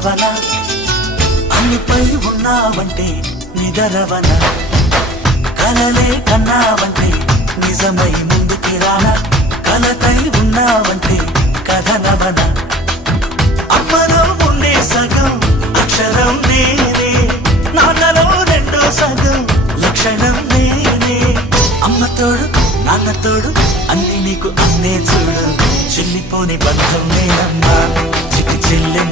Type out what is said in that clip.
నిద్రవన అన్నిపై ఉన్నావంటే నిదరవన కలలే కన్నావంటే నిజమై ముందుకి రానా కలతై ఉన్నావంటే కథనవన అమ్మలో ఉండే సగం అక్షరం నేనే నాన్నలో రెండో సగం లక్షణం నేనే అమ్మ తోడు నాన్న తోడు అన్ని నీకు అన్నే చూడు చెల్లిపోని బంధం నేనమ్మా చిటి చెల్లె